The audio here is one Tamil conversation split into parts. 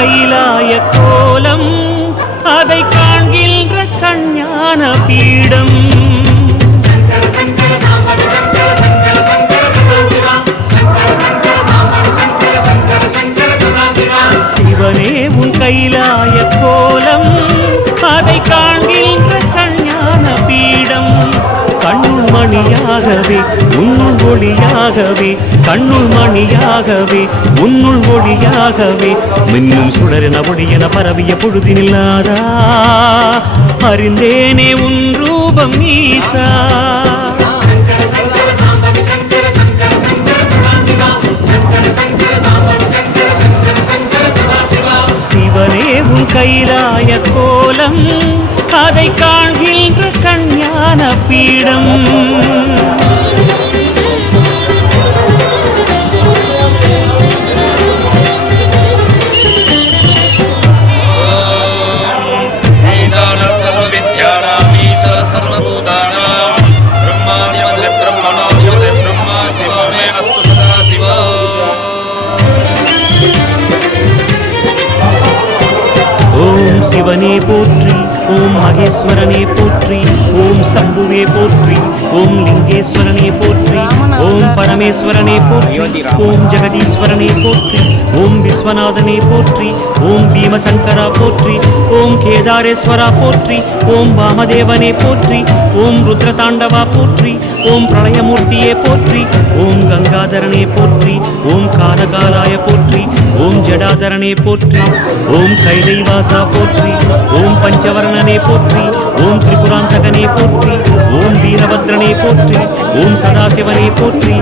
கைலாய கோலம் அதை காண்கின்ற கஞான பீடம். சிவனே உன் கைலாய கோலம் அதை காண்கின்ற கஞான பீடம். கண்ணுள் மணியாகவே உன்னுள் ஒளியாகவே, கண்ணுள் மணியாகவே உன்னுள் ஒளியாகவே, மின்னும் சுடரென ஒளியென பரவிய பொழுதினில்லாதா அறிந்தேனே உன் ரூபம் ஈசா. சிவனே உன் கைலாய கோலம் அதை காண்கின்ற கஞான பீடம். ஓம் சிவனே போற்றி, ஓம் மகேஸ்வரனே போற்றி, ஓம் சம்புவே போற்றி, ஓம் லிங்கேஸ்வரனே போற்றி, ஓம் பரமேஸ்வரனே போற்றி, ஓம் ஜெகதீஸ்வரனே போற்றி, ஓம் விஸ்வநாதனே போற்றி, ஓம் பீமசங்கரா போற்றி, ஓம் கேதாரேஸ்வரா போற்றி, ஓம் வாமதேவனே போற்றி, ஓம் ருத்ரதாண்டவா போற்றி, ஓம் பிரளயமூர்த்தியே போற்றி, ஓம் கங்காதரனே போற்றி, ஓம் காலகாலாய போற்றி, ஓம் ஜடாதரனே போற்றி, ஓம் கைலைவாசா போற்றி, ஓம் பஞ்சவர்ணனே போற்றி, ஓம் திரிபுராந்தகனே போற்றி, ஓம் வீரபத்ரனே போற்றி, ஓம் சதாசிவனே போற்றி,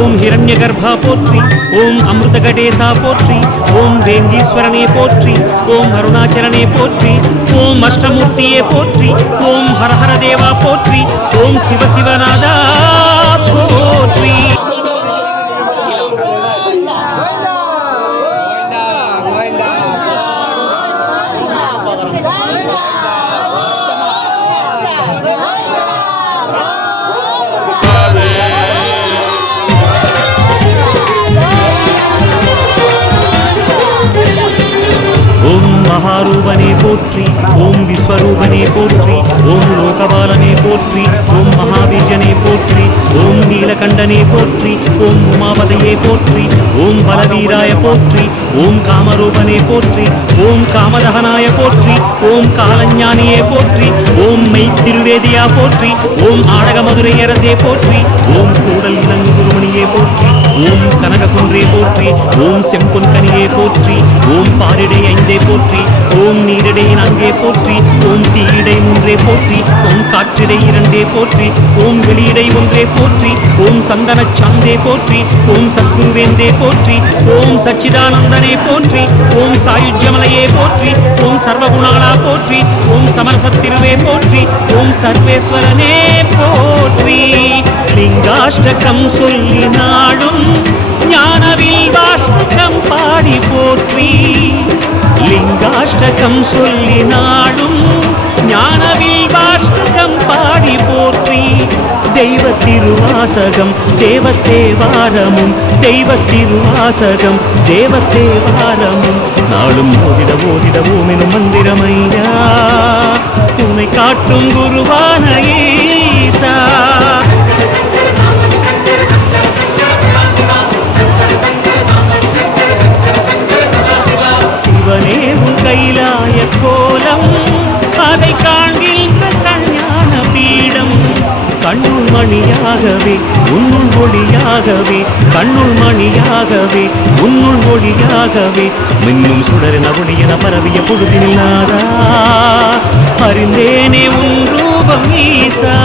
ஓம் ஹிரண்யகர்பா போற்றி, ஓம் அமிர்தகடேசா போற்றி, ஓம் வேங்கீஸ்வரனே போற்றி, ஓம் அருணாச்சலனே போற்றி, ஓம் அஷ்டமூர்த்தியே போற்றி, ஓம் ஹரஹர தேவா போற்றி, ஓம் சிவசிவநாதா போற்றி. ஓம் மகாரூபனே போற்றி, ஓம் விஸ்வரூபனே போற்றி, ஓம் லோகபாலனே போற்றி, ஓம் மகாபீஜனே போற்றி, ஓம் நீலகண்டனே போற்றி, ஓம் உமாபதையே போற்றி, ஓம் பலவீராய போற்றி, ஓம் காமரூபனே போற்றி, ஓம் காமதகனாய போற்றி, ஓம் காலஞானியே போற்றி, ஓம் மெய்த்திருவேதியா போற்றி, ஓம் ஆடகமதுரை அரசே போற்றி, ஓம் கூடல் இளங்கு குருமணியே போற்றி, ஓம் கனககுன்றே போற்றி, ஓம் செம்பொன்கனியே போற்றி, ஓம் பாரிடை ஐந்தே போற்றி, ஓம் நீரிடை நான்கே போற்றி, ஓம் தீயிடை மூன்றே போற்றி, ஓம் காற்றிடை இரண்டே போற்றி, ஓம் வெளியிடை ஒன்றே போற்றி, ஓம் சந்தன சாந்தே போற்றி, ஓம் சத்குருவேந்தே போற்றி, ஓம் சச்சிதானந்தனே போற்றி, ஓம் சாயுஜ்யமலையே போற்றி, ஓம் சர்வகுணாளா போற்றி, ஓம் சமரசத்திருவே போற்றி, ஓம் சர்வேஸ்வரனே போற்றி. லிங்காஷ்டகம் சொல்லி நாடும் ஞானவில் வாஷ்டகம் பாடி போற்றி. லிங்காஷ்டகம் சொல்லி நாடும் ஞானவில் வாஷ்டகம் பாடி போற்றி. தெய்வ திருவாசகம் தேவத்தேவாரமும், தெய்வ திருவாசகம் தேவத்தேவாரமும் நாளும் ஓதிட ஓதிட ஓமெனும் மந்திரமையா உன்னை காட்டும் குருவான ஈசா. சிவனே உன் கைலாய கோலம் அதை காண்கின்ற கஞான பீடம். கண்ணுள் மணியாகவே உன்னுள் ஒளியாகவே, கண்ணுள் மணியாகவே உன்னுள் ஒளியாகவே, மின்னும் சுடரென ஒளியென பரவிய பொழுதினில்லாதா அறிந்தேனே உன் ரூபம் ஈசா.